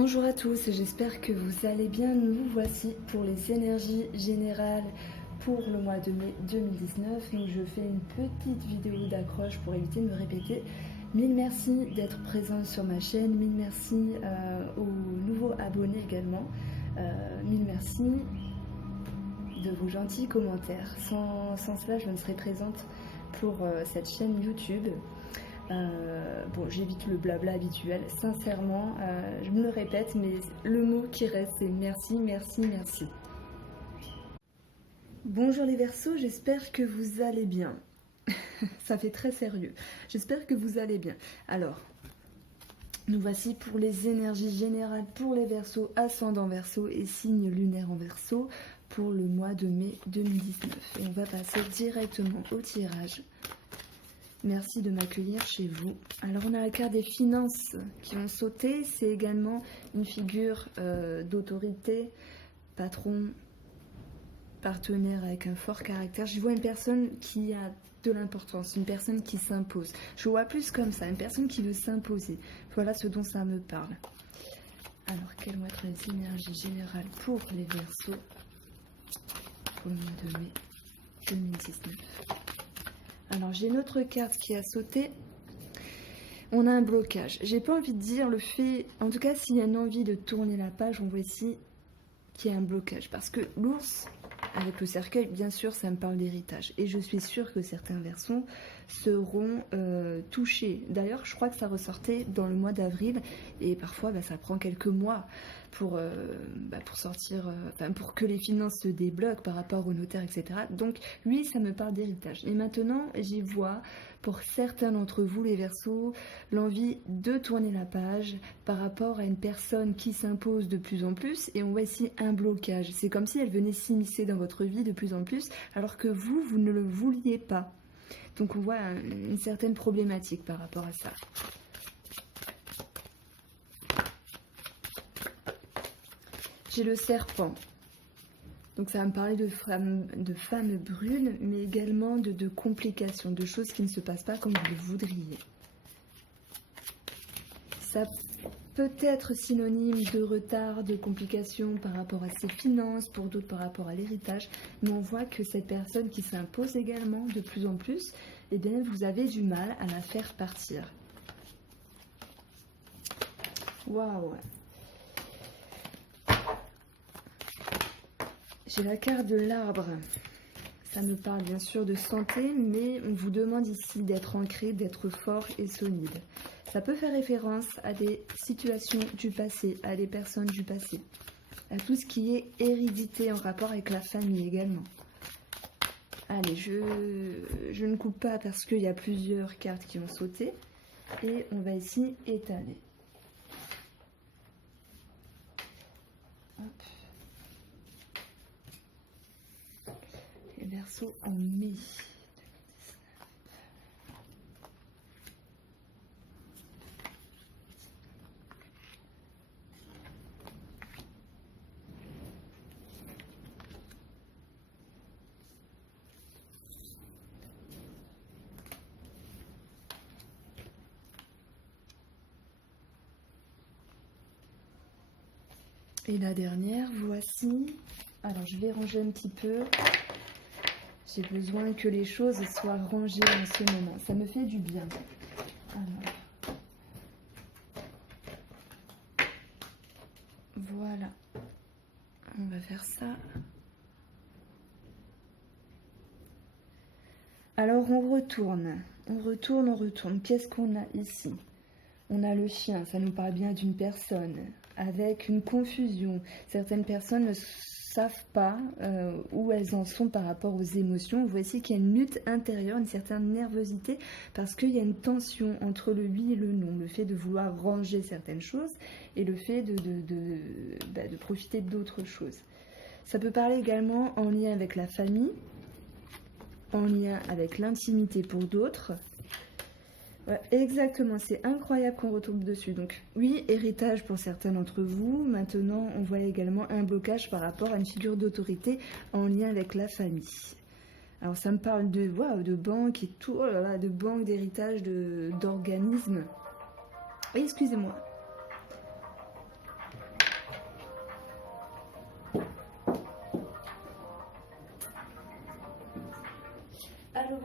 Bonjour à tous, j'espère que vous allez bien. Nous voici pour les énergies générales pour le mois de mai 2019. Donc je fais une petite vidéo d'accroche pour éviter de me répéter. Mille merci d'être présent sur ma chaîne, mille merci aux nouveaux abonnés également. Mille merci de vos gentils commentaires. Sans cela, je ne serais présente pour cette chaîne YouTube. Bon, j'évite le blabla habituel, sincèrement, je me le répète, mais le mot qui reste, c'est merci, merci, merci. Bonjour les Verseaux, j'espère que vous allez bien. Ça fait très sérieux. J'espère que vous allez bien. Alors, nous voici pour les énergies générales pour les Verseaux, ascendant Verseau et signe lunaire en Verseau pour le mois de mai 2019. Et on va passer directement au tirage. Merci de m'accueillir chez vous. Alors on a la carte des finances qui ont sauté. C'est également une figure d'autorité, patron, partenaire avec un fort caractère. Je vois une personne qui a de l'importance, une personne qui s'impose. Je vois plus comme ça, une personne qui veut s'imposer. Voilà ce dont ça me parle. Alors quelles vont être les énergies générales pour les Verseaux pour le mois de mai 2019? Alors j'ai une autre carte qui a sauté. On a un blocage. J'ai pas envie de dire le fait, en tout cas s'il y a une envie de tourner la page, on voit ici qu'il y a un blocage. Parce que l'ours, avec le cercueil, bien sûr ça me parle d'héritage. Et je suis sûre que certains Verseaux seront touchés. D'ailleurs je crois que ça ressortait dans le mois d'avril. Et parfois ça prend quelques mois pour sortir, pour que les finances se débloquent par rapport au notaire, etc. Donc oui, ça me parle d'héritage. Et maintenant, j'y vois, pour certains d'entre vous, les Verseaux, l'envie de tourner la page par rapport à une personne qui s'impose de plus en plus. Et on voit ici un blocage. C'est comme si elle venait s'immiscer dans votre vie de plus en plus, alors que vous ne le vouliez pas. Donc on voit une certaine problématique par rapport à ça. J'ai le serpent. Donc ça va me parler de femmes brunes, mais également de complications, de choses qui ne se passent pas comme vous le voudriez. Ça peut être synonyme de retard, de complications par rapport à ses finances, pour d'autres par rapport à l'héritage. Mais on voit que cette personne qui s'impose également de plus en plus, eh bien vous avez du mal à la faire partir. Waouh! J'ai la carte de l'arbre. Ça me parle bien sûr de santé, mais on vous demande ici d'être ancré, d'être fort et solide. Ça peut faire référence à des situations du passé, à des personnes du passé, à tout ce qui est hérédité en rapport avec la famille également. Allez, je ne coupe pas parce qu'il y a plusieurs cartes qui ont sauté. Et on va ici étaler. Hop. Verseau en mai. Et la dernière, voici. Alors je vais ranger un petit peu. J'ai besoin que les choses soient rangées en ce moment. Ça me fait du bien. Alors. Voilà. On va faire ça. Alors on retourne. On retourne. Qu'est-ce qu'on a ici? On a le chien. Ça nous parle bien d'une personne. Avec une confusion. Certaines personnes ne savent pas où elles en sont par rapport aux émotions. Voici qu'il y a une lutte intérieure, une certaine nervosité, parce qu'il y a une tension entre le oui et le non, le fait de vouloir ranger certaines choses et le fait de profiter d'autres choses. Ça peut parler également en lien avec la famille, en lien avec l'intimité pour d'autres. Ouais, exactement, c'est incroyable qu'on retombe dessus. Donc oui, héritage pour certains d'entre vous. Maintenant, on voit également un blocage par rapport à une figure d'autorité en lien avec la famille. Alors ça me parle de banque et tout, oh là là, de banque, d'héritage, d'organisme. Excusez-moi.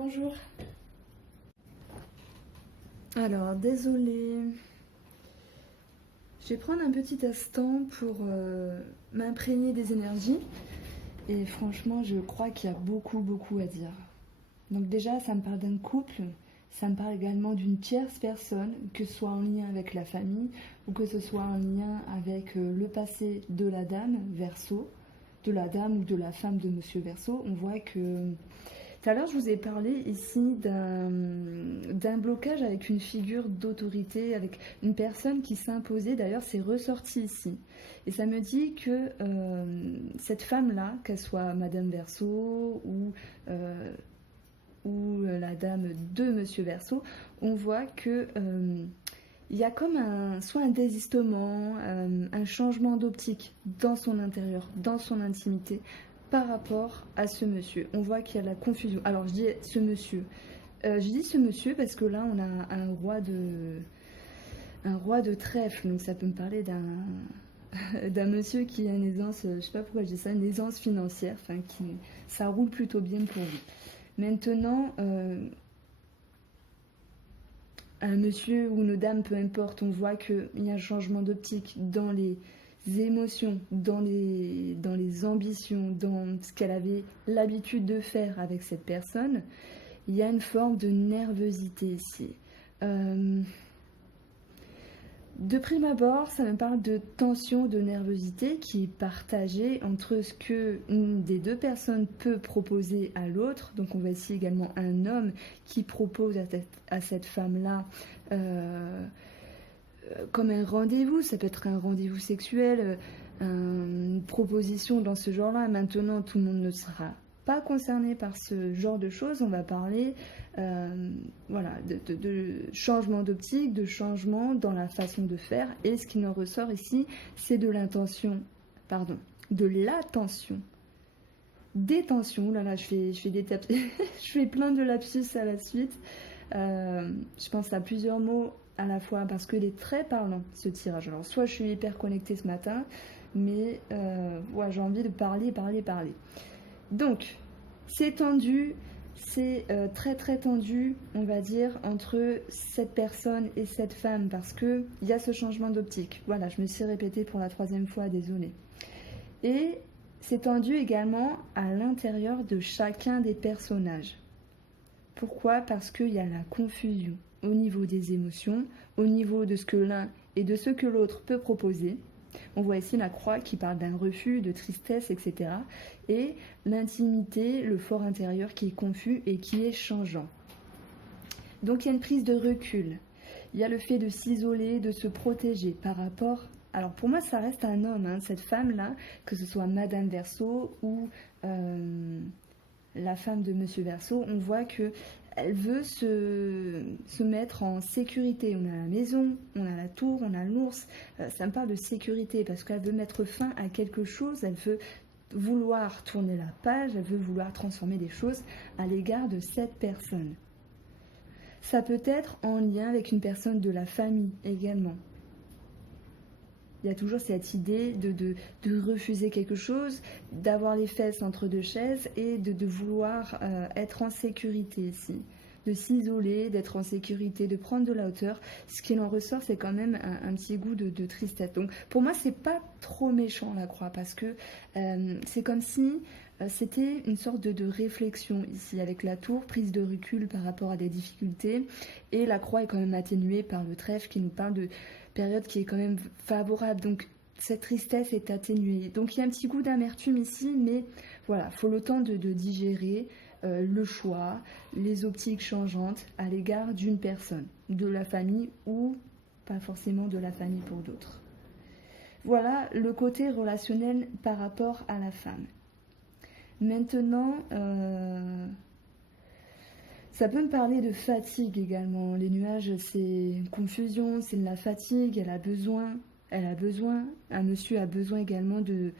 bonjour. Alors, désolée. Je vais prendre un petit instant pour m'imprégner des énergies. Et franchement, je crois qu'il y a beaucoup à dire. Donc déjà, ça me parle d'un couple. Ça me parle également d'une tierce personne, que ce soit en lien avec la famille ou que ce soit en lien avec le passé de la dame Verseau, de la dame ou de la femme de Monsieur Verseau. On voit que... Tout à l'heure, je vous ai parlé ici d'un blocage avec une figure d'autorité, avec une personne qui s'est imposée. D'ailleurs, c'est ressorti ici. Et ça me dit que cette femme-là, qu'elle soit Madame Verseau ou la dame de Monsieur Verseau, on voit que il y a comme soit un désistement, un changement d'optique dans son intérieur, dans son intimité, par rapport à ce monsieur. On voit qu'il y a la confusion. Alors je dis ce monsieur. Je dis ce monsieur parce que là on a un roi de trèfle, donc ça peut me parler d'un monsieur qui a une aisance, je sais pas pourquoi je dis ça, une aisance financière, enfin ça roule plutôt bien pour lui. Maintenant, un monsieur ou une dame, peu importe, on voit qu'il y a un changement d'optique dans les émotions, dans les ambitions, dans ce qu'elle avait l'habitude de faire avec cette personne. Il y a une forme de nervosité ici. De prime abord, ça me parle de tension, de nervosité qui est partagée entre ce que une des deux personnes peut proposer à l'autre. Donc on voit ici également un homme qui propose à cette femme-là comme un rendez-vous. Ça peut être un rendez-vous sexuel, une proposition dans ce genre-là. Maintenant, tout le monde ne sera pas concerné par ce genre de choses. On va parler voilà, de changement d'optique, de changement dans la façon de faire. Et ce qui en ressort ici, c'est de l'intention, pardon, de l'attention. Détention, là je fais des tapes, je fais plein de lapsus à la suite. Je pense à plusieurs mots à la fois parce qu'il est très parlant ce tirage. Alors soit je suis hyper connectée ce matin, mais ouais, j'ai envie de parler. Donc, c'est tendu, c'est très tendu, on va dire, entre cette personne et cette femme, parce qu'il y a ce changement d'optique. Voilà, je me suis répétée pour la 3e fois, désolée. Et c'est tendu également à l'intérieur de chacun des personnages. Pourquoi ? Parce qu'il y a la confusion au niveau des émotions, au niveau de ce que l'un et de ce que l'autre peut proposer. On voit ici la croix qui parle d'un refus, de tristesse, etc. Et l'intimité, le fort intérieur qui est confus et qui est changeant. Donc il y a une prise de recul. Il y a le fait de s'isoler, de se protéger par rapport... Alors pour moi ça reste un homme, hein, cette femme-là, que ce soit Madame Verseau ou la femme de Monsieur Verseau, on voit que elle veut se mettre en sécurité. On a la maison, on a la tour, on a l'ours. Ça me parle de sécurité parce qu'elle veut mettre fin à quelque chose. Elle veut vouloir tourner la page. Elle veut vouloir transformer des choses à l'égard de cette personne. Ça peut être en lien avec une personne de la famille également. Il y a toujours cette idée de refuser quelque chose, d'avoir les fesses entre deux chaises et de vouloir être en sécurité ici, de s'isoler, d'être en sécurité, de prendre de la hauteur. Ce qu'il en ressort, c'est quand même un petit goût de tristesse. Donc pour moi, c'est pas trop méchant la croix parce que c'est comme si c'était une sorte de réflexion ici avec la tour, prise de recul par rapport à des difficultés et la croix est quand même atténuée par le trèfle qui nous parle de période qui est quand même favorable, donc cette tristesse est atténuée. Donc il y a un petit goût d'amertume ici, mais voilà, il faut le temps de digérer le choix, les optiques changeantes à l'égard d'une personne, de la famille ou pas forcément de la famille pour d'autres. Voilà le côté relationnel par rapport à la femme. Maintenant, ça peut me parler de fatigue également. Les nuages, c'est confusion, c'est de la fatigue. Un monsieur a besoin également de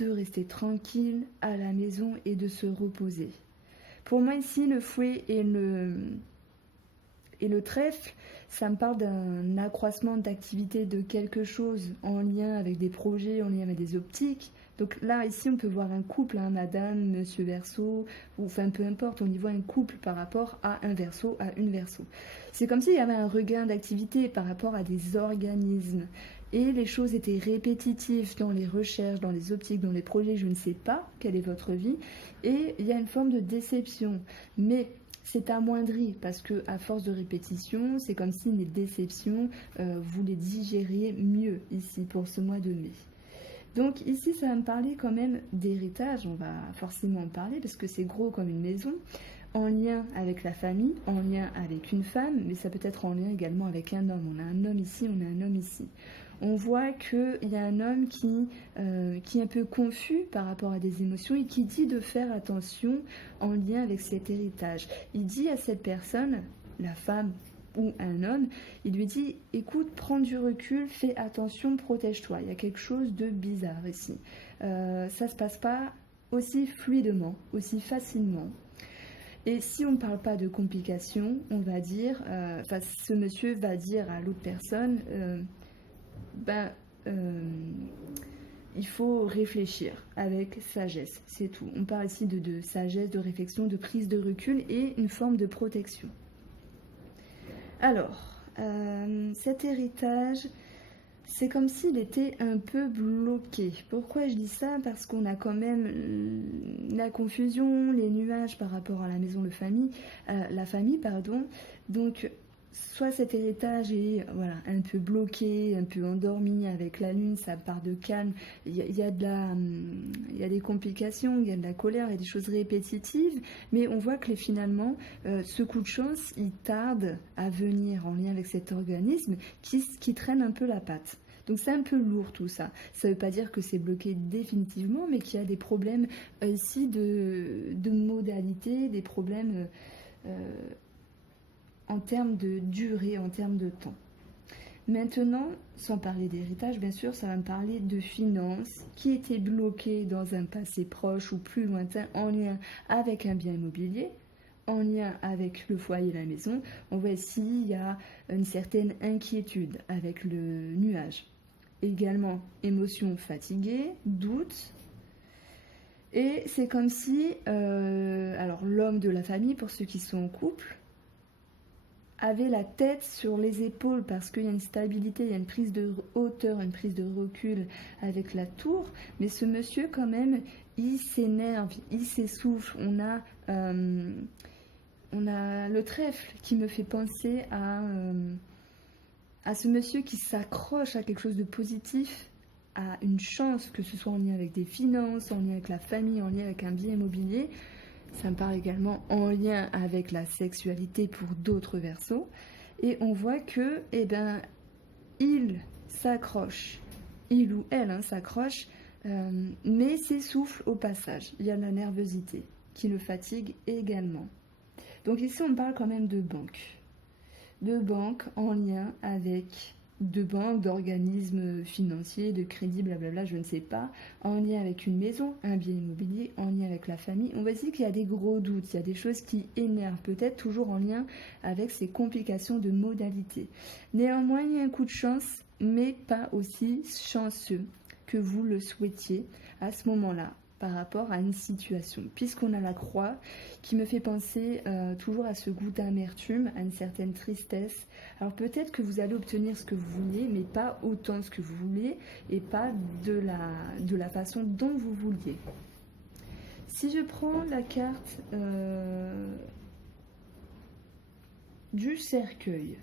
rester tranquille à la maison et de se reposer. Pour moi ici, le fouet et le trèfle, ça me parle d'un accroissement d'activité de quelque chose en lien avec des projets, en lien avec des optiques, Donc là, ici, on peut voir un couple, hein, Madame, Monsieur Verseau, ou enfin peu importe, on y voit un couple par rapport à un Verseau, à une Verseau. C'est comme s'il y avait un regain d'activité par rapport à des organismes. Et les choses étaient répétitives dans les recherches, dans les optiques, dans les projets, je ne sais pas quelle est votre vie. Et il y a une forme de déception. Mais c'est amoindri parce que à force de répétition, c'est comme si les déceptions, vous les digériez mieux ici pour ce mois de mai. Donc ici, ça va me parler quand même d'héritage, on va forcément en parler parce que c'est gros comme une maison, en lien avec la famille, en lien avec une femme, mais ça peut être en lien également avec un homme. On a un homme ici, on a un homme ici. On voit qu'il y a un homme qui est un peu confus par rapport à des émotions et qui dit de faire attention en lien avec cet héritage. Il dit à cette personne, la femme ou un homme, il lui dit, écoute, prends du recul, fais attention, protège-toi. Il y a quelque chose de bizarre ici. Ça ne se passe pas aussi fluidement, aussi facilement. Et si on ne parle pas de complications, on va dire, ce monsieur va dire à l'autre personne, il faut réfléchir avec sagesse, c'est tout. On parle ici de sagesse, de réflexion, de prise de recul et une forme de protection. Alors, cet héritage, c'est comme s'il était un peu bloqué. Pourquoi je dis ça? Parce qu'on a quand même la confusion, les nuages par rapport à la maison de famille, la famille, pardon. Donc, soit cet héritage est voilà, un peu bloqué, un peu endormi avec la lune, ça part de calme, il y a des complications, il y a de la colère, il y a des choses répétitives, mais on voit que finalement, ce coup de chance, il tarde à venir en lien avec cet organisme qui traîne un peu la patte. Donc c'est un peu lourd tout ça. Ça ne veut pas dire que c'est bloqué définitivement, mais qu'il y a des problèmes ici de modalité, des problèmes en termes de durée, en termes de temps. Maintenant, sans parler d'héritage, bien sûr, ça va me parler de finances qui étaient bloquées dans un passé proche ou plus lointain en lien avec un bien immobilier, en lien avec le foyer et la maison. On voit ici, il y a une certaine inquiétude avec le nuage. Également, émotions fatiguées, doutes. Et c'est comme si, alors l'homme de la famille, pour ceux qui sont en couple, avait la tête sur les épaules parce qu'il y a une stabilité, il y a une prise de hauteur, une prise de recul avec la tour. Mais ce monsieur, quand même, il s'énerve, il s'essouffle. On a le trèfle qui me fait penser à ce monsieur qui s'accroche à quelque chose de positif, à une chance, que ce soit en lien avec des finances, en lien avec la famille, en lien avec un bien immobilier. Ça me parle également en lien avec la sexualité pour d'autres Verseaux. Et on voit que, il s'accroche, il ou elle s'accroche, mais s'essouffle au passage. Il y a de la nervosité qui le fatigue également. Donc ici, on parle quand même de banque. De banque en lien avec de banques, d'organismes financiers, de crédits, blablabla, je ne sais pas, en lien avec une maison, un bien immobilier, en lien avec la famille. On va dire qu'il y a des gros doutes, il y a des choses qui énervent, peut-être toujours en lien avec ces complications de modalité. Néanmoins, il y a un coup de chance, mais pas aussi chanceux que vous le souhaitiez à ce moment-là par rapport à une situation, puisqu'on a la croix qui me fait penser toujours à ce goût d'amertume, à une certaine tristesse. Alors peut-être que vous allez obtenir ce que vous vouliez, mais pas autant ce que vous voulez, et pas de la façon dont vous vouliez. Si je prends la carte du cercueil,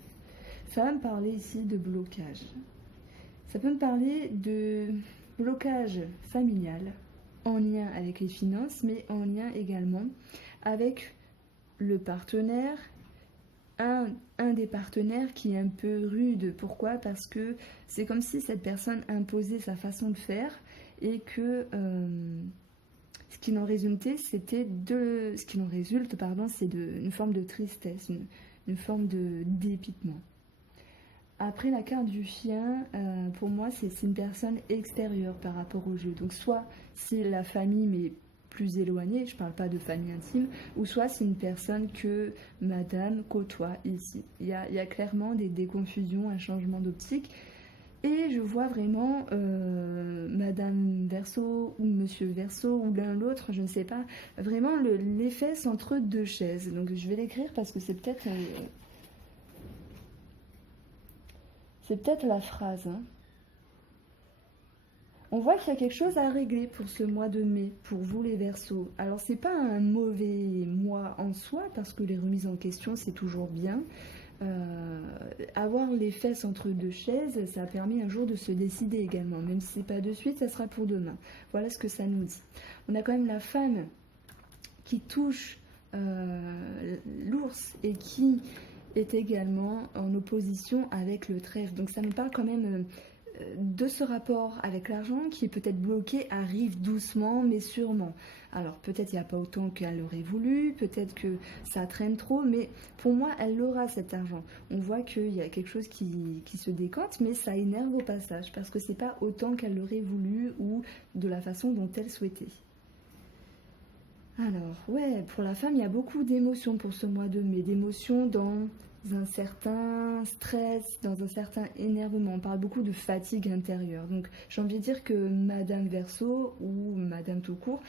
ça va me parler ici de blocage. Ça peut me parler de blocage familial, en lien avec les finances, mais en lien également avec le partenaire, un des partenaires qui est un peu rude. Pourquoi? Parce que c'est comme si cette personne imposait sa façon de faire et que ce qui en résultait, c'est une forme de tristesse, une forme de dépitement. Après, la carte du chien, pour moi, c'est une personne extérieure par rapport au jeu. Donc, soit c'est la famille, mais plus éloignée, je ne parle pas de famille intime, ou soit c'est une personne que madame côtoie ici. Il y a clairement des confusions, un changement d'optique. Et je vois vraiment Madame Verseau ou Monsieur Verseau ou l'un l'autre, je ne sais pas, vraiment les fesses entre deux chaises. Donc je vais l'écrire parce que c'est peut-être la phrase, hein. On voit qu'il y a quelque chose à régler pour ce mois de mai, pour vous les Verseaux. Alors c'est pas un mauvais mois en soi, parce que les remises en question c'est toujours bien. Avoir les fesses entre deux chaises, ça a permis un jour de se décider également. Même si c'est pas de suite, ça sera pour demain. Voilà ce que ça nous dit. On a quand même la femme qui touche l'ours et qui est également en opposition avec le trèfle. Donc ça nous parle quand même de ce rapport avec l'argent qui est peut-être bloqué, arrive doucement mais sûrement. Alors peut-être il n'y a pas autant qu'elle aurait voulu, peut-être que ça traîne trop, mais pour moi elle aura cet argent. On voit qu'il y a quelque chose qui se décante, mais ça énerve au passage parce que c'est pas autant qu'elle l'aurait voulu ou de la façon dont elle souhaitait. Alors, ouais, pour la femme, il y a beaucoup d'émotions pour ce mois de mai, d'émotions dans un certain stress, dans un certain énervement. On parle beaucoup de fatigue intérieure. Donc, j'ai envie de dire que Madame Verseau ou Madame tout court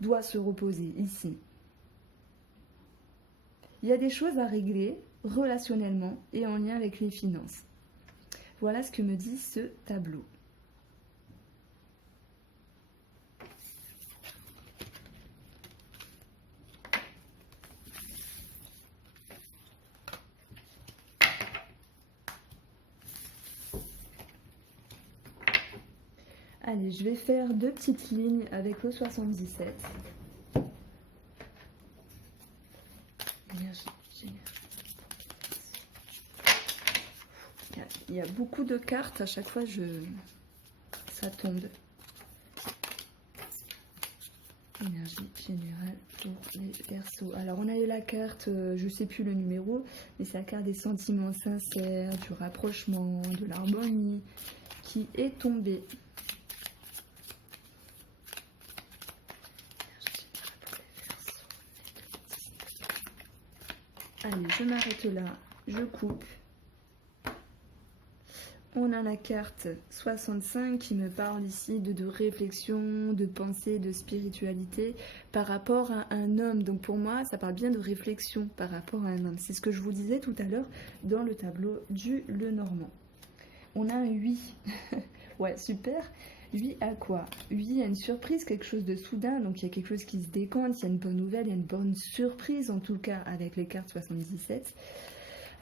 doit se reposer ici. Il y a des choses à régler relationnellement et en lien avec les finances. Voilà ce que me dit ce tableau. Allez, je vais faire 2 petites lignes avec le 77. Il y a beaucoup de cartes, à chaque fois ça tombe. Énergie générale pour les Verseaux. Alors on a eu la carte, je ne sais plus le numéro, mais c'est la carte des sentiments sincères, du rapprochement, de l'harmonie qui est tombée. Allez, je m'arrête là, je coupe. On a la carte 65 qui me parle ici de réflexion, de pensée, de spiritualité par rapport à un homme. Donc pour moi, ça parle bien de réflexion par rapport à un homme. C'est ce que je vous disais tout à l'heure dans le tableau du Lenormand. On a un 8. Ouais, super. 8 à quoi? 8 à une surprise, quelque chose de soudain. Donc il y a quelque chose qui se décompte, il y a une bonne nouvelle, il y a une bonne surprise en tout cas avec les cartes 77.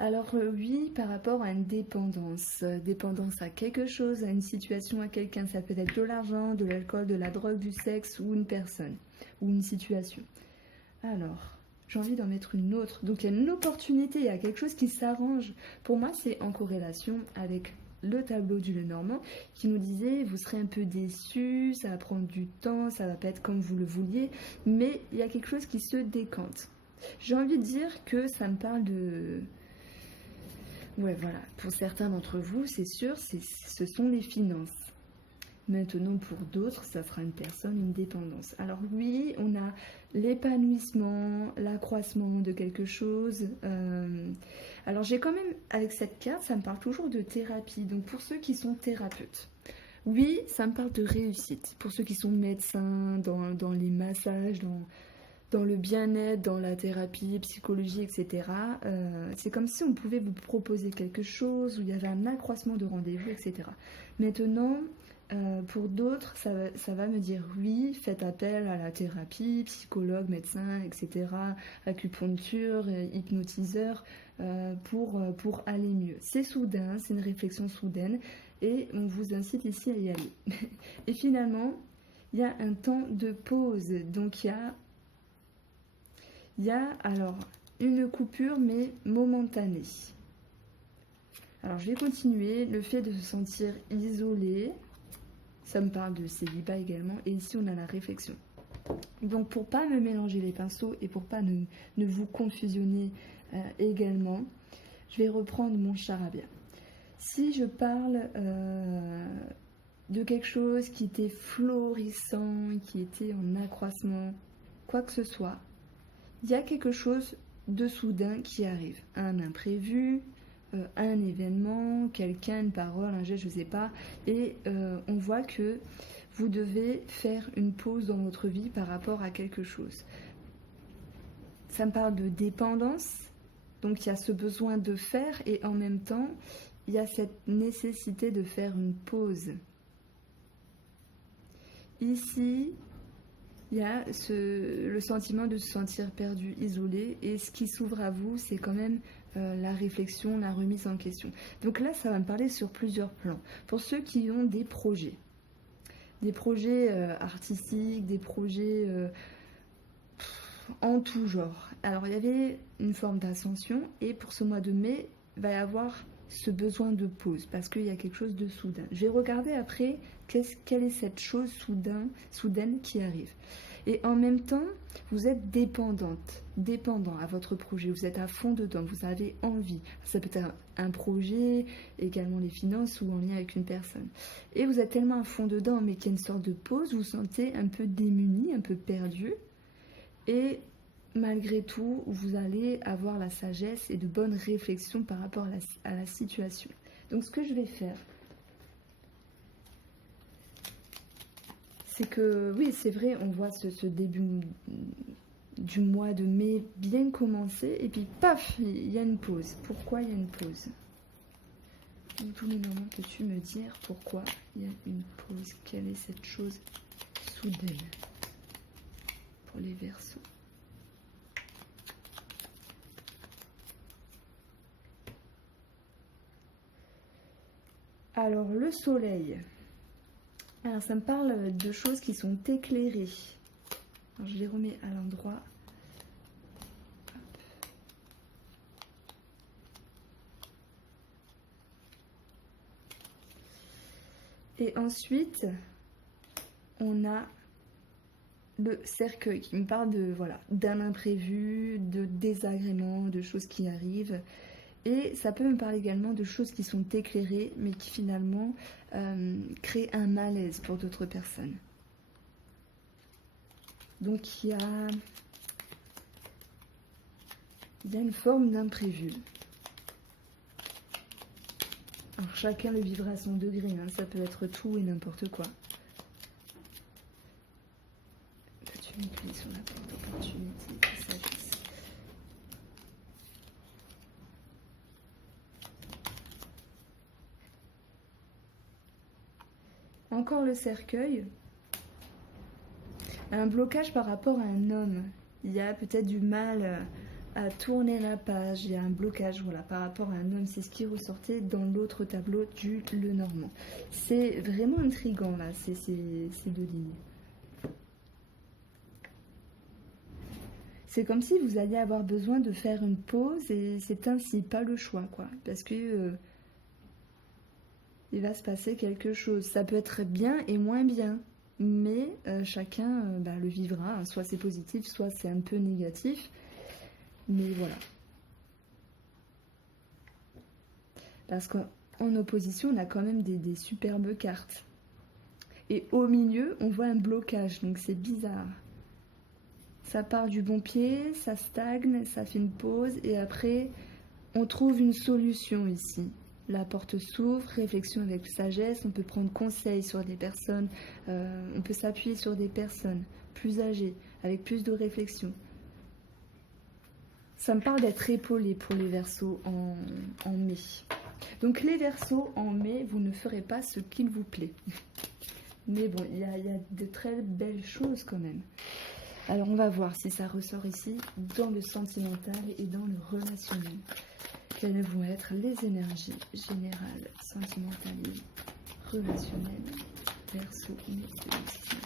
Alors oui, par rapport à une dépendance, dépendance à quelque chose, à une situation, à quelqu'un, ça peut être de l'argent, de l'alcool, de la drogue, du sexe ou une personne, ou une situation. Alors, j'ai envie d'en mettre une autre. Donc il y a une opportunité, il y a quelque chose qui s'arrange. Pour moi, c'est en corrélation avec le tableau du Lenormand qui nous disait vous serez un peu déçu, ça va prendre du temps, ça va pas être comme vous le vouliez, mais il y a quelque chose qui se décante. J'ai envie de dire que ça me parle de... Ouais, voilà, pour certains d'entre vous, c'est sûr, ce sont les finances. Maintenant, pour d'autres, ça sera une personne, une dépendance. Alors oui, on a l'épanouissement, l'accroissement de quelque chose. Alors j'ai quand même, avec cette carte, ça me parle toujours de thérapie. Donc pour ceux qui sont thérapeutes, oui, ça me parle de réussite. Pour ceux qui sont médecins, dans les massages, dans le bien-être, dans la thérapie, psychologie, etc. C'est comme si on pouvait vous proposer quelque chose où il y avait un accroissement de rendez-vous, etc. Maintenant, pour d'autres, ça va me dire oui, faites appel à la thérapie, psychologue, médecin, etc., acupuncture, hypnotiseur, pour aller mieux. C'est soudain, c'est une réflexion soudaine et on vous incite ici à y aller. Et finalement, il y a un temps de pause, donc il y a alors une coupure mais momentanée. Alors je vais continuer. Le fait de se sentir isolé, ça me parle de célibat également. Et ici on a la réflexion. Donc pour pas me mélanger les pinceaux et pour pas ne vous confusionner également, je vais reprendre mon charabia. Si je parle de quelque chose qui était florissant, qui était en accroissement, quoi que ce soit, il y a quelque chose de soudain qui arrive. Un imprévu, un événement, quelqu'un, une parole, un geste, je ne sais pas. Et on voit que vous devez faire une pause dans votre vie par rapport à quelque chose. Ça me parle de dépendance. Donc il y a ce besoin de faire et en même temps, il y a cette nécessité de faire une pause. Ici, il y a le sentiment de se sentir perdu, isolé. Et ce qui s'ouvre à vous, c'est quand même la réflexion, la remise en question. Donc là, ça va me parler sur plusieurs plans. Pour ceux qui ont des projets artistiques, des projets en tout genre. Alors il y avait une forme d'ascension et pour ce mois de mai, il va y avoir ce besoin de pause parce qu'il y a quelque chose de soudain. Je vais regarder après quelle est cette chose soudaine qui arrive. Et en même temps, vous êtes dépendant à votre projet, vous êtes à fond dedans, vous avez envie. Ça peut être un projet, également les finances ou en lien avec une personne. Et vous êtes tellement à fond dedans, mais qu'il y a une sorte de pause, vous vous sentez un peu démuni, un peu perdu. Et malgré tout, vous allez avoir la sagesse et de bonnes réflexions par rapport à la situation. Donc ce que je vais faire, c'est que, oui, c'est vrai, on voit ce début du mois de mai bien commencer, et puis paf, il y a une pause. Pourquoi il y a une pause? Tous les moments, peux-tu me dire pourquoi il y a une pause? Quelle est cette chose soudaine pour les Verseaux? Alors, le soleil. Alors, ça me parle de choses qui sont éclairées. Alors, je les remets à l'endroit. Et ensuite, on a le cercueil qui me parle de, voilà, d'un imprévu, de désagréments, de choses qui arrivent. Et ça peut me parler également de choses qui sont éclairées, mais qui finalement créent un malaise pour d'autres personnes. Donc il y a une forme d'imprévu. Alors chacun le vivra à son degré, hein. Ça peut être tout et n'importe quoi. Peux-tu m'écrire sur la porte d'opportunité et sagesse? Encore le cercueil. Un blocage par rapport à un homme. Il y a peut-être du mal à tourner la page. Il y a un blocage, voilà, par rapport à un homme. C'est ce qui ressortait dans l'autre tableau du Lenormand. C'est vraiment intriguant là, ces deux lignes. C'est comme si vous alliez avoir besoin de faire une pause et c'est ainsi, pas le choix, quoi. Parce que il va se passer quelque chose. Ça peut être bien et moins bien, mais chacun le vivra. Soit c'est positif, soit c'est un peu négatif. Mais voilà. Parce qu'en opposition, on a quand même des superbes cartes. Et au milieu, on voit un blocage, donc c'est bizarre. Ça part du bon pied, ça stagne, ça fait une pause, et après, on trouve une solution ici. La porte s'ouvre, réflexion avec sagesse, on peut prendre conseil sur des personnes, on peut s'appuyer sur des personnes plus âgées, avec plus de réflexion. Ça me parle d'être épaulé pour les Verseaux en mai. Donc les Verseaux en mai, vous ne ferez pas ce qu'il vous plaît. Mais bon, il y a de très belles choses quand même. Alors on va voir si ça ressort ici dans le sentimental et dans le relationnel. Quelles vont être les énergies générales, sentimentales et relationnelles, Verseau, mai 2019.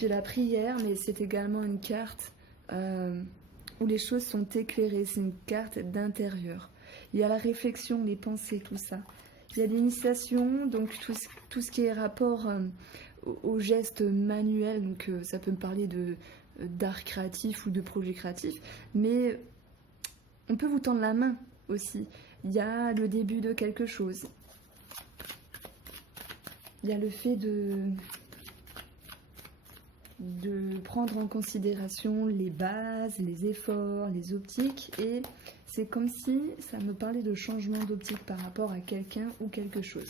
J'ai la prière, mais c'est également une carte où les choses sont éclairées. C'est une carte d'intérieur. Il y a la réflexion, les pensées, tout ça. Il y a l'initiation, donc tout ce qui est rapport aux gestes manuels. Donc ça peut me parler d'art créatif ou de projet créatif. Mais on peut vous tendre la main aussi. Il y a le début de quelque chose. Il y a le fait de prendre en considération les bases, les efforts, les optiques. Et C'est comme si ça me parlait de changement d'optique par rapport à quelqu'un ou quelque chose.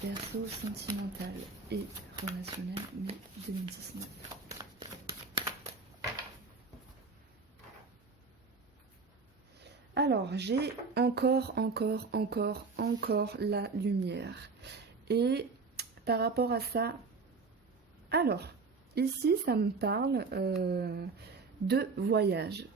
Verseau sentimental et relationnel, mai 2019. Alors, j'ai encore la lumière. Et par rapport à ça, alors, ici, ça me parle de voyage.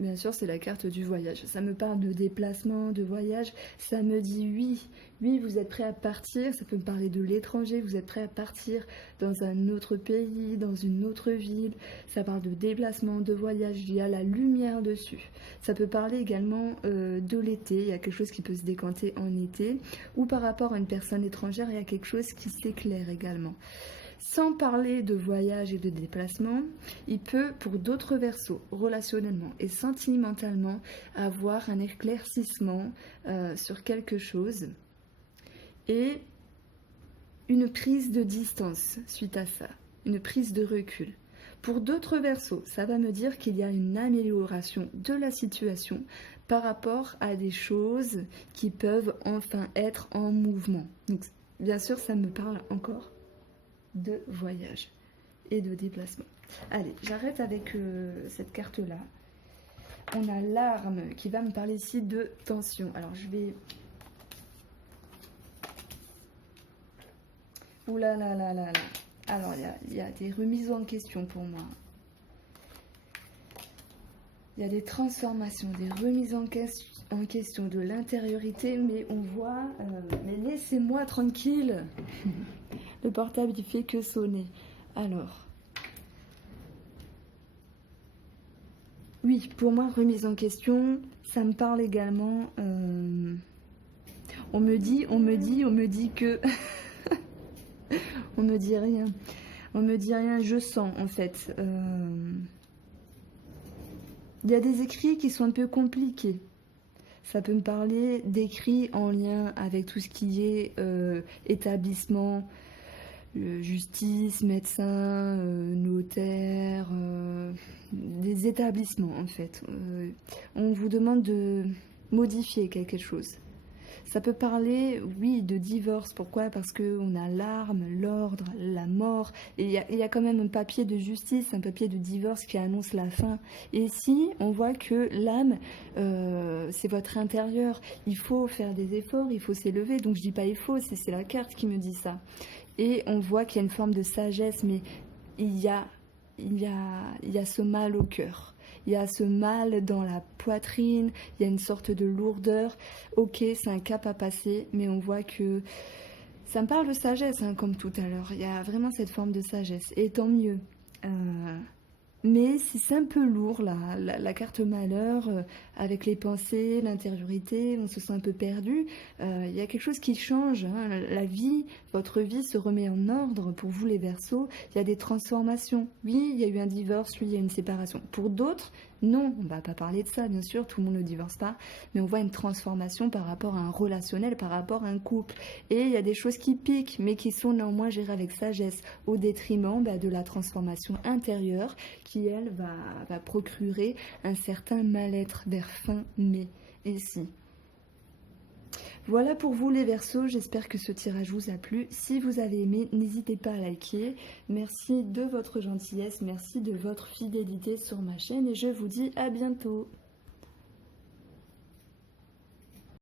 Bien sûr, c'est la carte du voyage. Ça me parle de déplacement, de voyage. Ça me dit oui, oui, vous êtes prêt à partir. Ça peut me parler de l'étranger. Vous êtes prêt à partir dans un autre pays, dans une autre ville. Ça parle de déplacement, de voyage. Il y a la lumière dessus. Ça peut parler également de l'été. Il y a quelque chose qui peut se décanter en été. Ou par rapport à une personne étrangère, il y a quelque chose qui s'éclaire également. Sans parler de voyage et de déplacement, il peut, pour d'autres verseaux, relationnellement et sentimentalement, avoir un éclaircissement sur quelque chose et une prise de distance suite à ça, une prise de recul. Pour d'autres verseaux, ça va me dire qu'il y a une amélioration de la situation par rapport à des choses qui peuvent enfin être en mouvement. Donc, bien sûr, ça me parle encore de voyage et de déplacement. Allez, j'arrête avec cette carte-là. On a l'arme qui va me parler ici de tension. Alors, je vais... Ouh là là là là là. Alors, il y a des remises en question pour moi. Il y a des transformations, des remises en question de l'intériorité, mais on voit... mais laissez-moi tranquille. Le portable, il fait que sonner. Alors. Oui, pour moi, remise en question, ça me parle également... On me dit que... on me dit rien. On me dit rien, je sens, en fait. Il y a des écrits qui sont un peu compliqués. Ça peut me parler d'écrits en lien avec tout ce qui est établissement... justice, médecin, notaire, des établissements en fait. On vous demande de modifier quelque chose. Ça peut parler, oui, de divorce. Pourquoi? Parce qu'on a l'arme, l'ordre, la mort. Et il y a quand même un papier de justice, un papier de divorce qui annonce la fin. Et ici, on voit que l'âme, c'est votre intérieur. Il faut faire des efforts, il faut s'élever. Donc je dis pas il faut, c'est la carte qui me dit ça. Et on voit qu'il y a une forme de sagesse, mais il y a ce mal au cœur. Il y a ce mal dans la poitrine, il y a une sorte de lourdeur. Ok, c'est un cap à passer, mais on voit que... Ça me parle de sagesse, hein, comme tout à l'heure. Il y a vraiment cette forme de sagesse, et tant mieux. Mais si c'est un peu lourd, la carte malheur, avec les pensées, l'intériorité, on se sent un peu perdu. Il y a quelque chose qui change. Hein. La vie, votre vie se remet en ordre pour vous les Verseaux. Il y a des transformations. Oui, il y a eu un divorce, oui, il y a une séparation. Pour d'autres, non, on ne va pas parler de ça, bien sûr, tout le monde ne divorce pas. Mais on voit une transformation par rapport à un relationnel, par rapport à un couple. Et il y a des choses qui piquent, mais qui sont néanmoins gérées avec sagesse, au détriment de la transformation intérieure qui, elle, va procurer un certain mal-être vers fin mai. Ici. Voilà pour vous les Verseaux, j'espère que ce tirage vous a plu. Si vous avez aimé, n'hésitez pas à liker. Merci de votre gentillesse, merci de votre fidélité sur ma chaîne et je vous dis à bientôt.